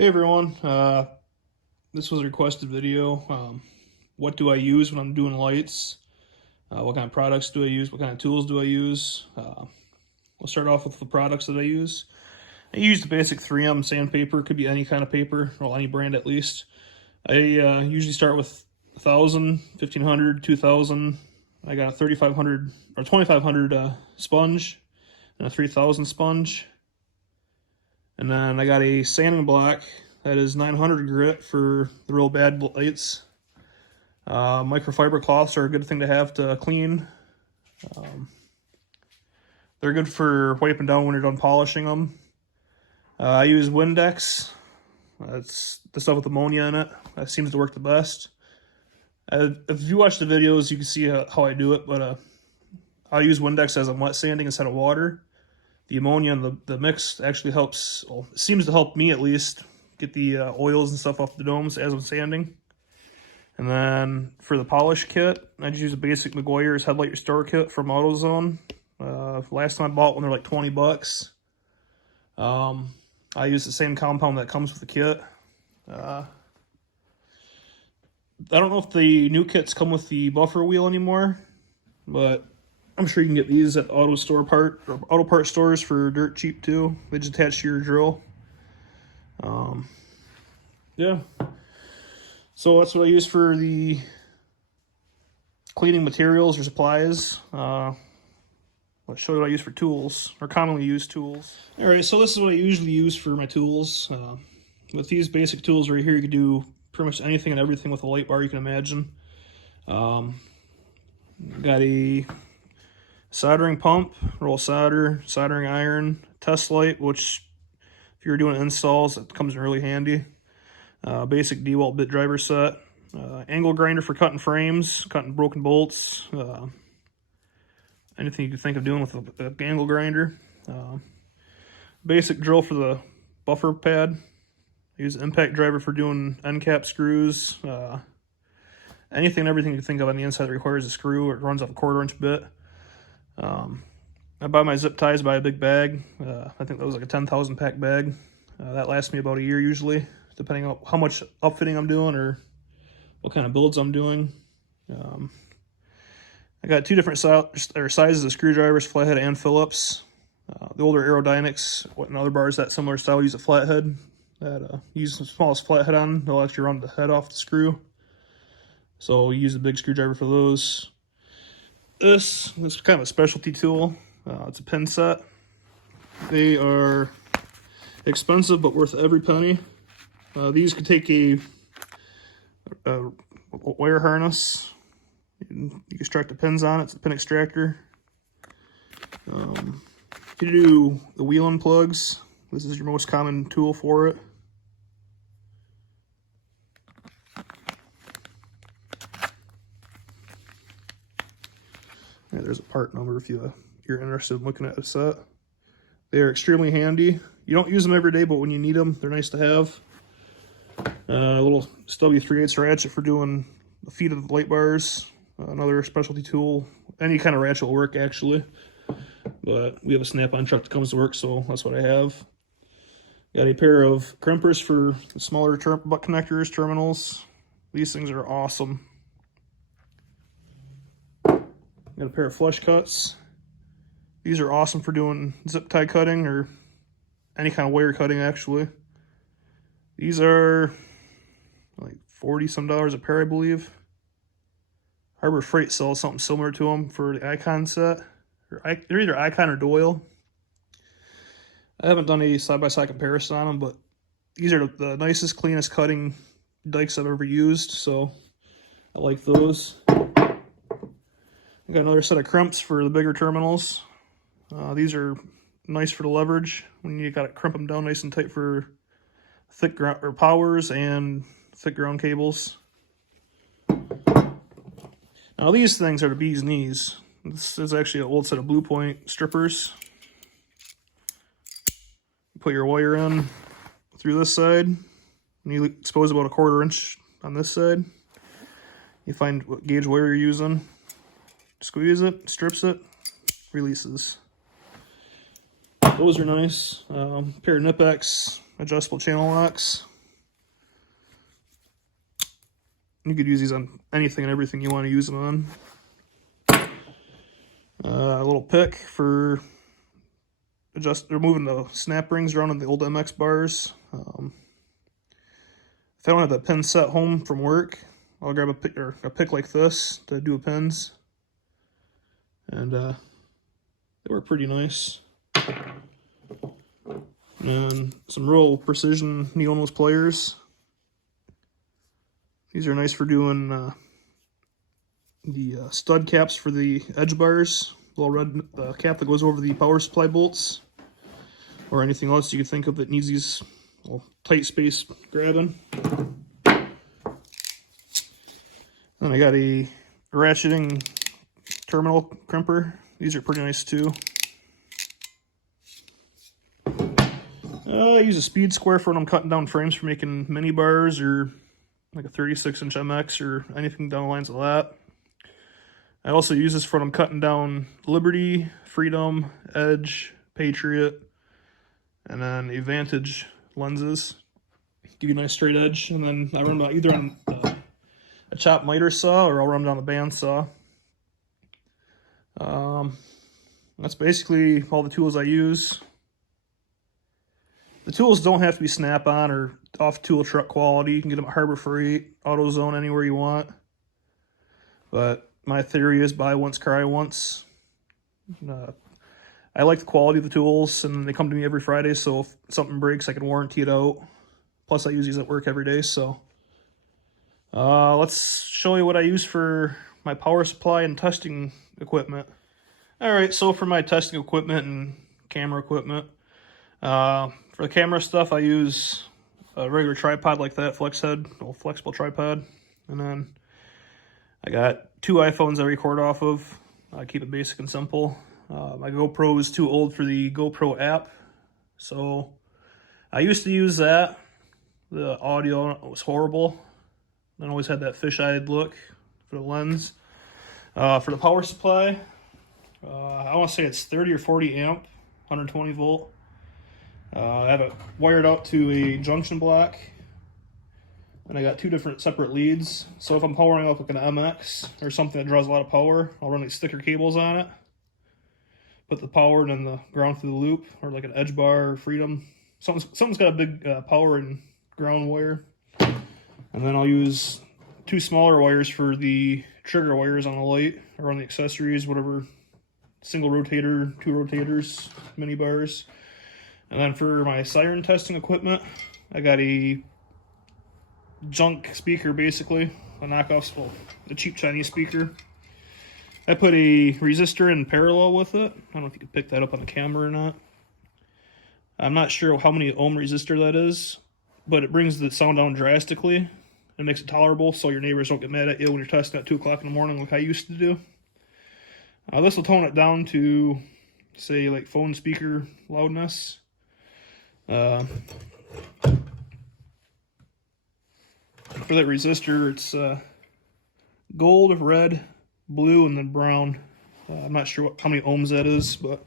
Hey everyone, this was a requested video. What do I use when I'm doing lights? What kind of products do I use? What kind of tools do I use? We'll start off with the products that I use. I use the basic 3M sandpaper. Could be any kind of paper, or any brand at least. I usually start with 1,000, 1,500, 2,000. I got a 3,500 or 2,500 sponge and a 3,000 sponge. And then I got a sanding block that is 900 grit for the real bad lights. Microfiber cloths are a good thing to have to clean. They're good for wiping down when you're done polishing them. I use Windex. That's the stuff with ammonia in it. That seems to work the best. If you watch the videos, you can see how I do it, but I'll use Windex as I'm wet sanding instead of water. The ammonia and the mix actually helps, well, it seems to help me at least, get the oils and stuff off the domes as I'm sanding. And then for the polish kit, I just use a basic Meguiar's Headlight Restore Kit from AutoZone. Last time I bought one, they're like 20 bucks. I use the same compound that comes with the kit. I don't know if the new kits come with the buffer wheel anymore, but I'm sure you can get these at auto part stores for dirt cheap too. They just attach to your drill. Yeah. So that's what I use for the cleaning materials or supplies. Let's show you what I use for tools, or commonly used tools. All right, so this is what I usually use for my tools. With these basic tools right here, you can do pretty much anything and everything with a light bar you can imagine. Got a soldering pump, roll solder, soldering iron, test light, which if you're doing installs, it comes in really handy. Basic DeWalt bit driver set. Angle grinder for cutting frames, cutting broken bolts. Anything you can think of doing with an angle grinder. Basic drill for the buffer pad. I use impact driver for doing end cap screws. Anything and everything you can think of on the inside that requires a screw or runs off a 1/4-inch bit. I buy my zip ties by a big bag. I think that was like a 10,000 pack bag. That lasts me about a year usually, depending on how much upfitting I'm doing or what kind of builds I'm doing. I got two different sizes of screwdrivers, flathead and Phillips. The older Aerodynamics and other bars that similar style use a flathead. That use the smallest flathead on, they'll actually run the head off the screw. So we use a big screwdriver for those. This is kind of a specialty tool. It's a pin set. They are expensive but worth every penny. These could take a wire harness. You can extract the pins on it. It's a pin extractor. You can do the wheel plugs. This is your most common tool for it. Yeah, there's a part number if you're interested in looking at a set. They are extremely handy. You don't use them every day, but when you need them, they're nice to have. A little stubby 3/8 ratchet for doing the feet of the light bars. Another specialty tool. Any kind of ratchet will work, actually. But we have a Snap-on truck that comes to work, so that's what I have. Got a pair of crimpers for the smaller butt connectors, terminals. These things are awesome. Got a pair of flush cuts. These are awesome for doing zip tie cutting or any kind of wire cutting, actually. These are like $40-some a pair, I believe. Harbor Freight sells something similar to them for the Icon set. They're either Icon or Doyle. I haven't done a side-by-side comparison on them, but these are the nicest, cleanest cutting dikes I've ever used, so I like those. I got another set of crimps for the bigger terminals. These are nice for the leverage when you got to crimp them down nice and tight for thick ground or powers and thick ground cables. Now these things are the bee's knees. This is actually an old set of Blue Point strippers. You put your wire in through this side, and you expose about a 1/4 inch on this side. You find what gauge wire you're using, squeeze it, strips it, releases. Those are nice. Pair of Knipex adjustable channel locks. You could use these on anything and everything you want to use them on. A little pick for moving the snap rings around in the old MX bars. If I don't have the pin set home from work, I'll grab a pick like this to do pins, and they work pretty nice. And some real precision needle nose pliers. These are nice for doing the stud caps for the edge bars. Little red cap that goes over the power supply bolts, or anything else you can think of that needs these little tight space grabbing. Then I got a ratcheting terminal crimper. These are pretty nice too. I use a speed square for when I'm cutting down frames for making mini bars or like a 36-inch MX or anything down the lines of that. I also use this for when I'm cutting down Liberty, Freedom, Edge, Patriot, and then Advantage lenses. Give you a nice straight edge, and then I run them either on a chop miter saw or I'll run them down a band saw. That's basically all the tools I use. The tools don't have to be Snap-on or off tool truck quality. You can get them at Harbor Freight, AutoZone, anywhere you want. But my theory is buy once, cry once. I like the quality of the tools, and they come to me every Friday, so if something breaks, I can warranty it out. Plus, I use these at work every day, so. Let's show you what I use for my power supply and testing equipment. Alright, so for my testing equipment and camera equipment, for the camera stuff, I use a regular tripod like that, flex head, a flexible tripod. And then I got 2 iPhones I record off of. I keep it basic and simple. My GoPro is too old for the GoPro app, so I used to use that. The audio was horrible. I always had that fish-eyed look for the lens. For the power supply, I want to say it's 30 or 40 amp, 120 volt. I have it wired out to a junction block, and I got 2 different separate leads. So if I'm powering up like an MX or something that draws a lot of power, I'll run these thicker cables on it. Put the power and then the ground through the loop, or like an edge bar or Freedom. Something's got a big power and ground wire. And then I'll use 2 smaller wires for the trigger wires on the light or on the accessories, whatever, single rotator, 2 rotators, mini bars. And then for my siren testing equipment, I got a junk speaker, basically, a knockoff, well, a cheap Chinese speaker. I put a resistor in parallel with it. I don't know if you can pick that up on the camera or not. I'm not sure how many ohm resistor that is, but it brings the sound down drastically and makes it tolerable so your neighbors don't get mad at you when you're testing at 2 o'clock in the morning like I used to do. This will tone it down to, say, like phone speaker loudness. For that resistor, it's gold, red, blue, and then brown. I'm not sure how many ohms that is, but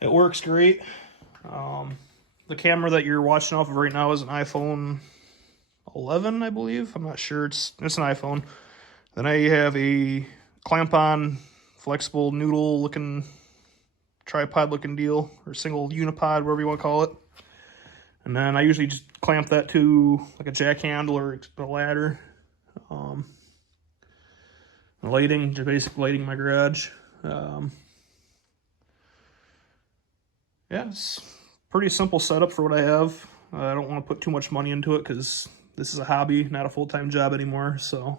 it works great. The camera that you're watching off of right now is an iPhone 11, I believe. I'm not sure. It's an iPhone. Then I have a clamp-on, flexible noodle-looking, tripod-looking deal, or single unipod, whatever you want to call it. And then I usually just clamp that to like a jack handle or a ladder. Lighting, just basic lighting in my garage. Yeah, it's pretty simple setup for what I have. I don't want to put too much money into it because this is a hobby, not a full-time job anymore. So,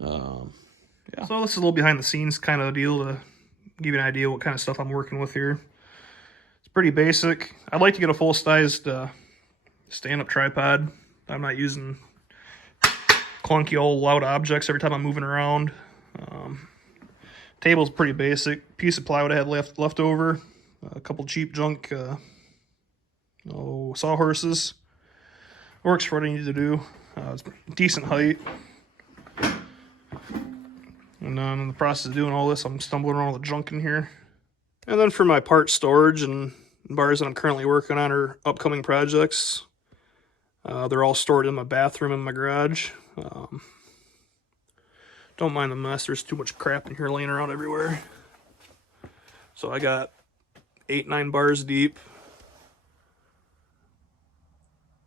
yeah. So this is a little behind the scenes kind of deal to give you an idea what kind of stuff I'm working with here. It's pretty basic. I'd like to get a full-sized stand-up tripod. I'm not using clunky old loud objects every time I'm moving around. Table's pretty basic. Piece of plywood I had left over. A couple cheap junk sawhorses. Works for what I need to do. It's decent height. And then in the process of doing all this, I'm stumbling around all the junk in here. And then for my part storage and bars that I'm currently working on or upcoming projects, They're all stored in my bathroom in my garage. Don't mind the mess. There's too much crap in here laying around everywhere. So I got 8-9 bars deep.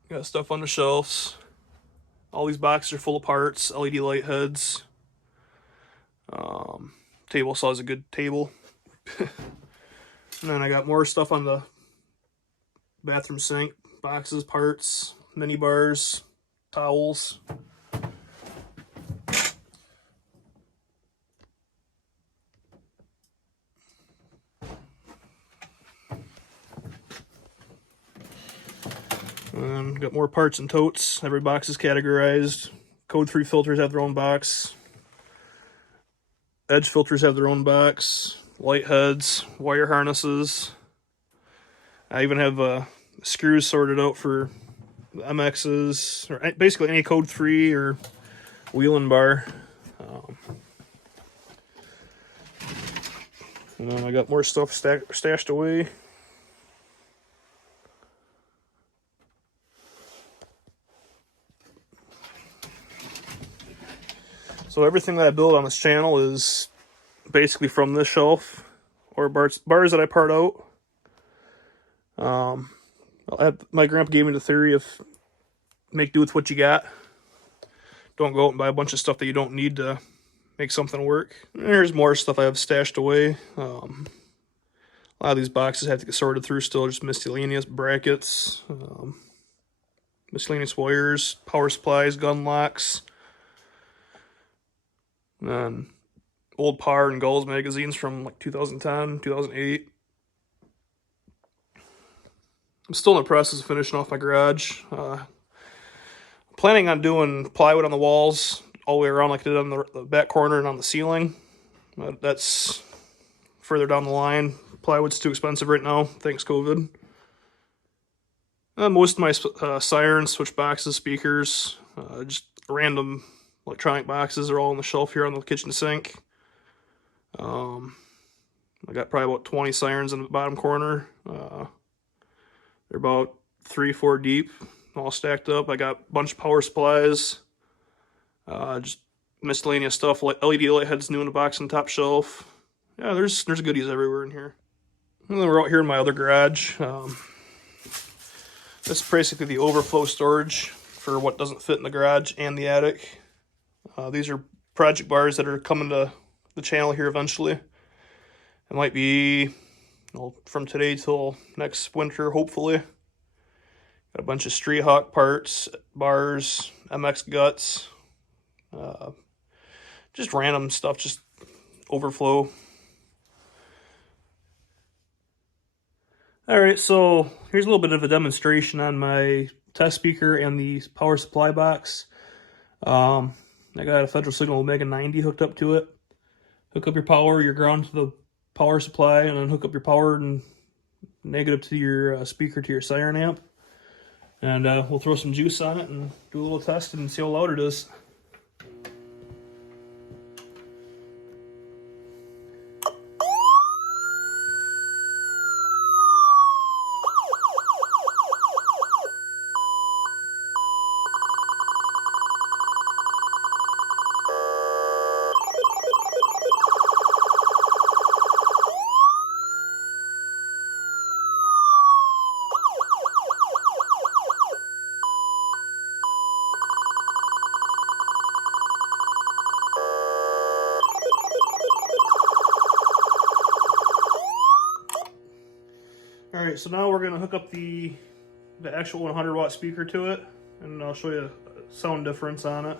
Got stuff on the shelves. All these boxes are full of parts, LED light heads. Table saw is a good table. And then I got more stuff on the bathroom sink. Boxes, parts, mini bars, towels. Got more parts and totes. Every box is categorized. Code 3 filters have their own box. Edge filters have their own box. Light heads, wire harnesses. I even have screws sorted out for MXs, or basically any Code 3 or wheel and bar. And then I got more stuff stashed away. So everything that I build on this channel is basically from this shelf, or bars that I part out. My grandpa gave me the theory of make do with what you got. Don't go out and buy a bunch of stuff that you don't need to make something work. And there's more stuff I have stashed away. A lot of these boxes have to get sorted through still, just miscellaneous brackets, miscellaneous wires, power supplies, gun locks. And old Power and Gulls magazines from like 2010, 2008. I'm still in the process of finishing off my garage. Planning on doing plywood on the walls all the way around like I did on the back corner and on the ceiling. That's further down the line. Plywood's too expensive right now, thanks COVID. Most of my sirens, switch boxes, speakers, just random electronic boxes are all on the shelf here on the kitchen sink. I got probably about 20 sirens in the bottom corner. They're about 3-4 deep, all stacked up. I got a bunch of power supplies, just miscellaneous stuff, like LED light heads new in the box on the top shelf. Yeah, there's goodies everywhere in here. And then we're out here in my other garage. This is basically the overflow storage for what doesn't fit in the garage and the attic. These are project bars that are coming to the channel here eventually. It might be from today till next winter, hopefully. Got a bunch of Street Hawk parts, bars, MX guts, just random stuff, just overflow. Alright, so here's a little bit of a demonstration on my test speaker and the power supply box. I got a Federal Signal Omega 90 hooked up to it. Hook up your power, your ground to the power supply, and then hook up your power and negative to your speaker to your siren amp. And we'll throw some juice on it and do a little test and see how loud it is. Alright, so now we're going to hook up the actual 100 watt speaker to it, and I'll show you a sound difference on it.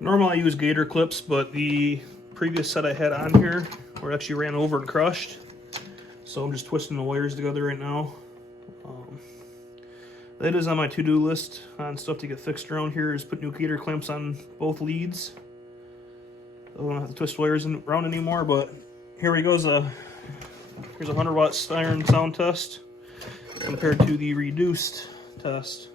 Normally I use gator clips, but the previous set I had on here were actually ran over and crushed. So I'm just twisting the wires together right now. That is on my to-do list on stuff to get fixed around here, is put new gator clamps on both leads. I don't have to twist wires around anymore, but here we go. Here's a 100 watt siren sound test compared to the reduced test.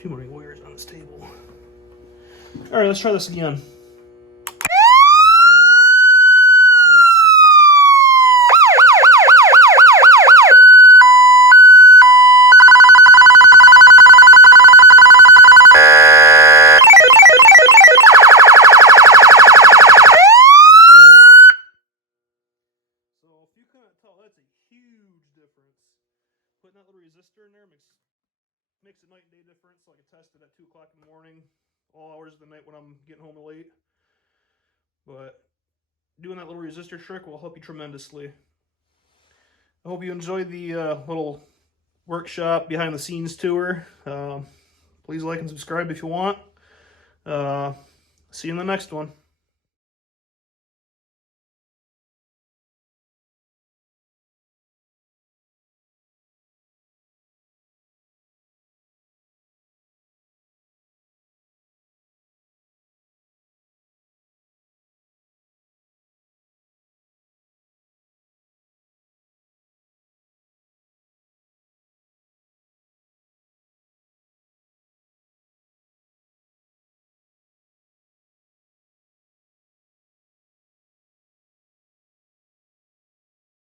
Too many wires on this table. All right, let's try this again. So if you couldn't tell, that's a huge difference. Putting that little resistor in there makes a night and day difference. So I can test it at 2 o'clock in the morning, all hours of the night when I'm getting home late. But doing that little resistor trick will help you tremendously. I hope you enjoyed the little workshop behind the scenes tour. Please like and subscribe if you want. See you in the next one.